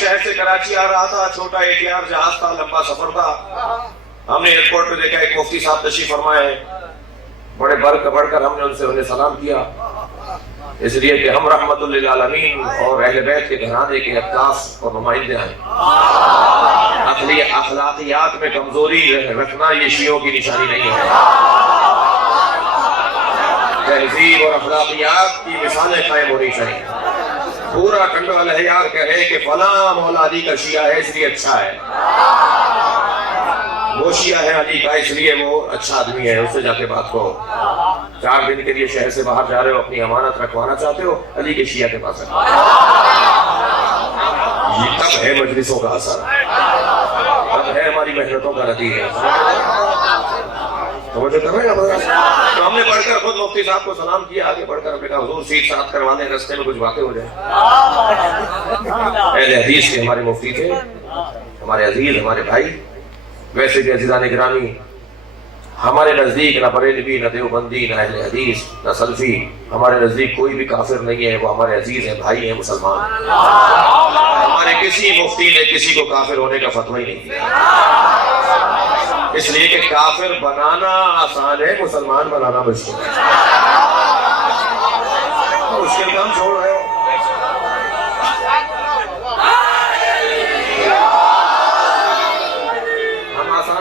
شہر سے کراچی آ رہا تھا، چھوٹا ATR جہاز تھا، لمبا سفر تھا. ہم نے ایئرپورٹ پہ دیکھا ایک مفتی صاحب تشریف فرمائے. بڑے بڑھ کر ہم نے ان سے انہیں سلام کیا، اس لیے کہ ہم رحمت للعالمین اور اہل بیت کے گھرانے کے عکاس اور نمائندے ہیں. اخلاقیات میں کمزوری رکھنا یہ شیعوں کی نشانی نہیں ہے. تہذیب اور اخلاقیات کی مثالیں قائم ہونی چاہیے. پورا کنڈو الحیار کہے کہ فلاں مولا علی کا شیعہ ہے اس لیے اچھا ہے، وہ شیعہ ہے علی کا اس لیے وہ اچھا آدمی ہے، اس سے جا کے بات کرو. 4 دن کے لیے شہر سے باہر جا رہے ہو، اپنی امانت رکھوانا چاہتے ہو، علی کے شیعہ کے پاس یہ تب ہے مجلسوں کا اثر، تب ہے ہماری محنتوں کا نتیجہ. توجہ کر رہے ہیں؟ تو ہم نے پڑھ کر خود مفتی صاحب کو سلام کیا، آگے بڑھ کر ہم نے کہا حضور سیٹ ساتھ کروا دیں، رستے میں کچھ باتیں ہو جائیں. اہل حدیث کے ہمارے مفتی تھے، ہمارے عزیز، ہمارے بھائی. ویسے بھی عزیزان گرامی، ہمارے نزدیک نہ بریلوی، نہ دیوبندی، نہ اہل حدیث، نہ سلفی، ہمارے نزدیک کوئی بھی کافر نہیں ہے. وہ ہمارے عزیز ہیں، بھائی ہیں، مسلمان. ہمارے کسی مفتی نے کسی کو کافر ہونے کا فتویٰ ہی نہیں دیا، اس لیے کہ کافر بنانا آسان ہے، مسلمان بنانا مشکل ہے. مشکل کام چھوڑ رہے ہو.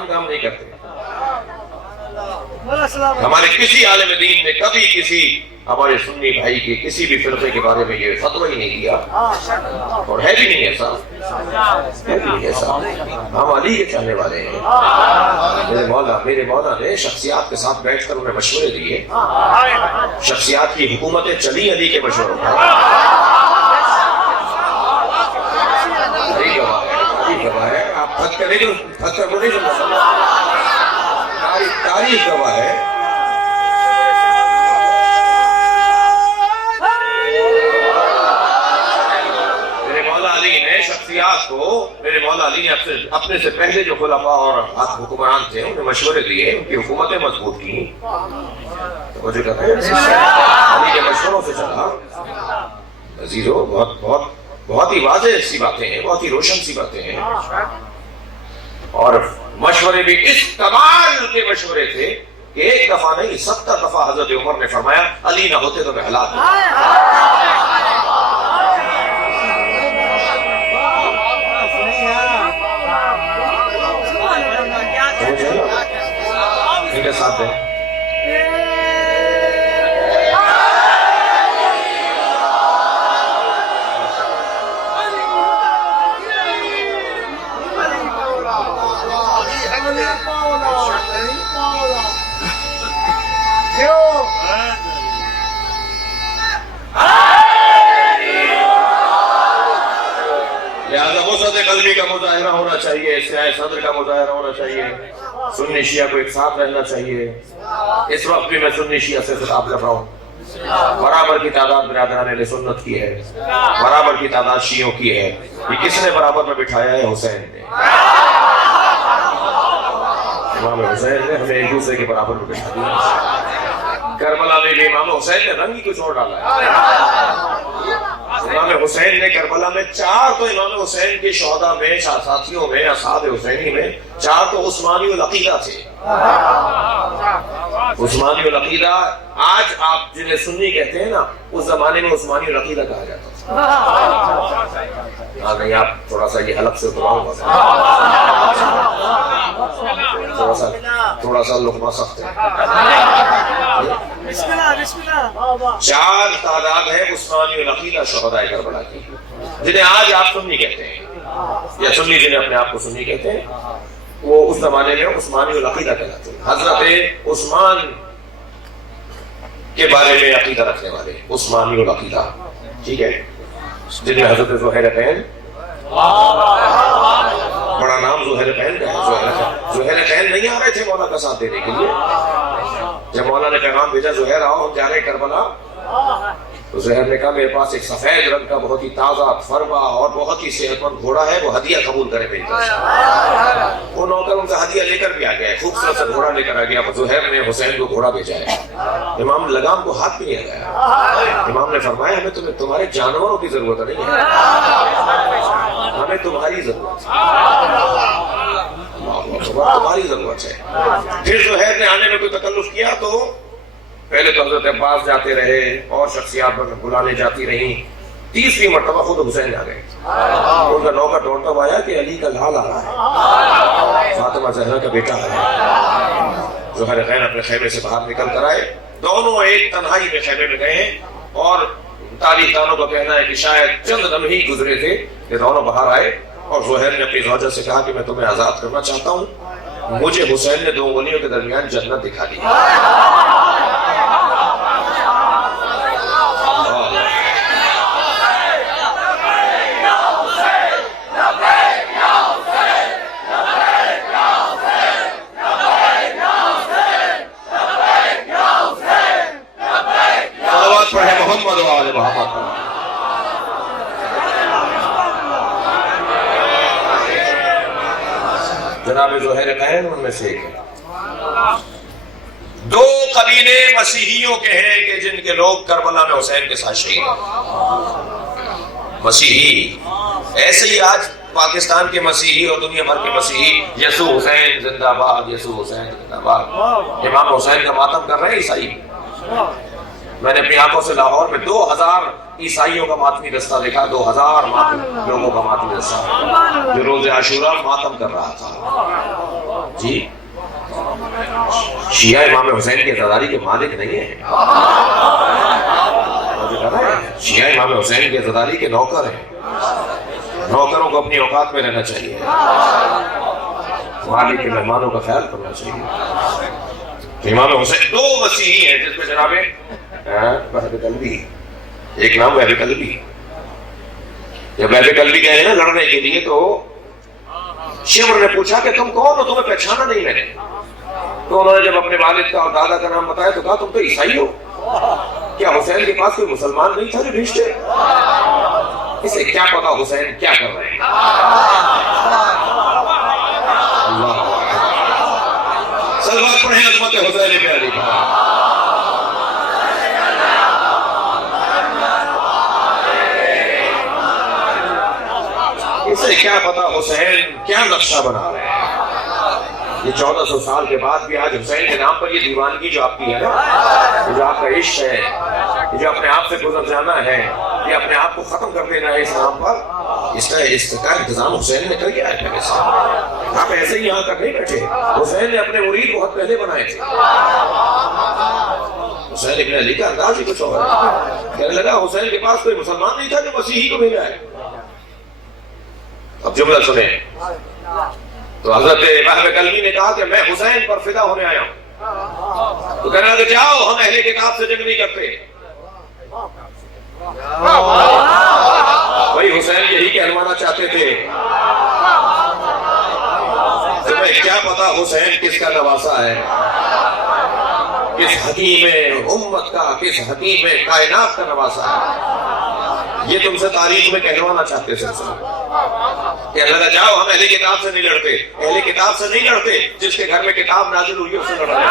کام نہیں کرتے. ہمارے کسی عالم دین نے کبھی کسی ہمارے سنی بھائی کے کسی بھی فرقے کے بارے میں یہ فتویٰ ہی نہیں دیا، اور ہے بھی نہیں ایسا، ہے بھی نہیں ایسا. ہم علی کے چاہنے والے ہیں. میرے مولا نے شخصیات کے ساتھ بیٹھ کر انہیں مشورے دیے. شخصیات کی حکومتیں چلی علی کے مشوروں پر. آپ پھٹ کریں جو پتھر کو نہیں سمجھا، تاریخ گواہ ہے. میرے مولا علی نے شخصیات کو، میرے مولا علی نے اپنے سے پہلے جو خلفاء اور حکمران تھے انہیں مشورے دیے، ان کی حکومتیں مضبوط کی. علی کے مشوروں سے چلا. عزیزو، بہت ہی واضح سی باتیں ہیں، بہت ہی روشن سی باتیں ہیں. اور مشورے بھی اس کمال کے مشورے تھے کہ ایک دفعہ نہیں 70 دفعہ حضرت عمر نے فرمایا علی نہ ہوتے تو میں ہلاک ہوں. ان کے ساتھ ہیں. قلبی کا مظاہرہ ہونا چاہیے، سیاہ صدر کا مظاہرہ ہونا چاہیے. سنی شیعہ کو ایک ساتھ رہنا چاہیے. اس وقت بھی میں سنی شیعہ سے خطاب کر رہا ہوں. برابر کی تعداد برادران اہل سنت کی ہے، برابر کی تعداد شیعوں کی ہے. یہ کس نے برابر میں بٹھایا ہے؟ حسین نے. امام حسین نے ہمیں ایک دوسرے کے برابر میں بٹھا دیا. کربلا میں بھی امام حسین نے رنگ ہی کچھ اور ڈالا ہے. امام حسین نے کربلا میں 4 تو امام حسین کے شہداء میں، ساتھیوں میں، اصحاب حسینی میں 4 تو عثمانی العقیدہ تھے. عثمانی العقیدہ آج آپ جنہیں سنی کہتے ہیں نا، اس زمانے میں عثمانی العقیدہ کہا جاتا تھا. نہیں، آپ تھوڑا سا یہ حلق سے اتراؤں گا، تھوڑا سا لقمہ سخت ہے. 4 تعداد ہے عثمانی العقیدہ شہداء کربلا کی، جنہیں آج آپ سنی کہتے ہیں، یا سنی جنہیں اپنے آپ کو سنی کہتے ہیں، وہ اس زمانے میں عثمانی العقیدہ کہلاتے ہیں. حضرت عثمان کے بارے میں عقیدہ رکھنے والے عثمانی العقیدہ، ٹھیک ہے، جن میں حضرت زہیرتین، بڑا نام زہیرتین کا ہے. زہیرتین نہیں آ رہے تھے مولا کا ساتھ دینے کے لیے. جب مولا نے پیغام بھیجا زہیر آؤ ہم جا رہے کربلا، تو زہیر نے کہا میرے پاس ایک سفید رنگ کا بہت ہی تازہ فربا اور بہت ہی صحت مند گھوڑا ہے، وہ ہدیہ قبول کرے میری طرف سے. وہ نوکر ان کا ہدیہ لے کر بھی آ گیا ہے، خوبصورت سا گھوڑا لے کر آ گیا. زہیر نے حسین کو گھوڑا بھیجا ہے. امام لگام کو ہاتھ بھی نہیں لگایا. امام نے فرمایا ہمیں تمہارے جانوروں کی ضرورت نہیں ہے، ہمیں تمہاری ضرورت ہے، تمہاری ضرورت ہے۔ پھر زہیر نے آنے میں کوئی تکلف کیا تو پہلے تو حضرت عباس جاتے رہے اور شخصیات بلانے جاتی رہیں، تیسری مرتبہ خود حسین آ گئے۔ ان کا نوکر دوڑتا ہوا آیا کہ علی کا لال آ رہا ہے، فاطمہ زہرا کا بیٹا ہے۔ زہیر خین اپنے خیمے سے باہر نکل کر آئے، دونوں ایک تنہائی میں خیمے میں گئے اور تاریخ دانوں کا کہنا ہے کہ شاید چند لمحے ہی گزرے تھے کہ دونوں باہر آئے اور زہیر نے اپنی زوجہ سے کہا کہ میں تمہیں آزاد کرنا چاہتا ہوں، مجھے حسین نے 2 انگلیوں کے درمیان جنت دکھا دی۔ محمد و آل محمد۔ جناب زہیر خین ان میں سے ایک ہے۔ 2 قبیلے مسیحیوں کے ہیں کہ جن کے لوگ کربلا میں حسین کے ساتھ شہید ہیں۔ مسیحی ایسے ہی آج پاکستان کے مسیحی اور دنیا بھر کے مسیحی یسوع حسین زندہ باد، یسوع حسین زندہ باد، امام حسین کا ماتم کر رہے ہیں عیسائی۔ میں نے اپنی آنکھوں سے لاہور میں 2000 عیسائیوں کا ماتمی دستہ دیکھا، 2000 لوگوں کا ماتمی دستہ جو روز عاشورہ ماتم کر رہا تھا۔ جی شیعہ امام حسین کی عزاداری کے مالک نہیں ہیں، شیعہ امام حسین کی عزاداری کے نوکر ہیں۔ نوکروں کو اپنی اوقات میں رہنا چاہیے، مالک کے مہمانوں کا خیال کرنا چاہیے۔ امام حسین 2 مسیحی ہیں جس میں جناب وہب قلبی، ایک نام وہب قلبی۔ جب وہب قلبی گئے نا لڑنے کے لیے تو شمر نے پوچھا کہ تم کون ہو، تمہیں پہچانا نہیں میں نے؟ تو انہوں نے جب اپنے والد کا اور دادا کا نام بتایا تو کہا تم تو عیسائی ہو، کیا حسین کے پاس کوئی مسلمان نہیں تھا جو بھیجتے؟ اسے کیا پتا حسین کیا کر رہے ہیں۔ اللہ صلوات پڑھیں عظمت حسین بن علی کا۔ اسے کیا پتا حسین کیا نقشہ بنا رہے ہیں۔ یہ 1400 سال کے بعد بھی آج حسین کے نام پر یہ دیوانگی جو آپ کی ہے نا، جو آپ کا عشق ہے، جو اپنے آپ سے گزر جانا ہے، یہ اپنے آپ کو ختم کر دینا ہے اس نام پر، اس کا انتظام حسین نے کر دیا ہے پہلے سے۔ آپ ایسے ہی یہاں تک نہیں بیٹھے، حسین نے اپنے مرید بہت پہلے بنائے تھے۔ حسین ابن علی کا انداز ہی کچھ اور ہے۔ کہنے لگا حسین کے پاس کوئی مسلمان نہیں تھا جو مسیحی کو بھیجا ہے۔ اب جملہ سنیں تو حضرت وہب قلبی نے کہا کہ میں حسین پر فدا ہونے آیا ہوں۔ تو کہنے لگا جاؤ، ہم اہل کتاب سے جنگ نہیں کرتے۔ بھائی حسین یہی کہلوانا چاہتے تھے۔ تمہیں کیا پتا حسین کس کا نواسا ہے، کس حکیم امت کا، کس حکیم کائنات کا نواسا ہے۔ یہ تم سے تاریخ میں کہلوانا چاہتے تھے۔ کہ اللہ کا جاؤ، ہم اہل کتاب سے نہیں لڑتے، اہل کتاب سے نہیں لڑتے، جس کے گھر میں کتاب نازل ہوئی ہے اس سے لڑا جائے۔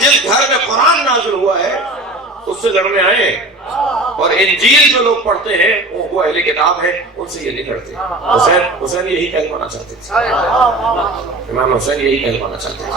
جس گھر میں قرآن نازل ہوا ہے اس سے لڑنے آئے، اور انجیل جو لوگ پڑھتے ہیں وہ اہل کتاب ہیں، ان سے یہ نہیں لڑتے۔ حسین یہی کہلوانا چاہتے تھے، امام حسین یہی کہلوانا چاہتے تھے۔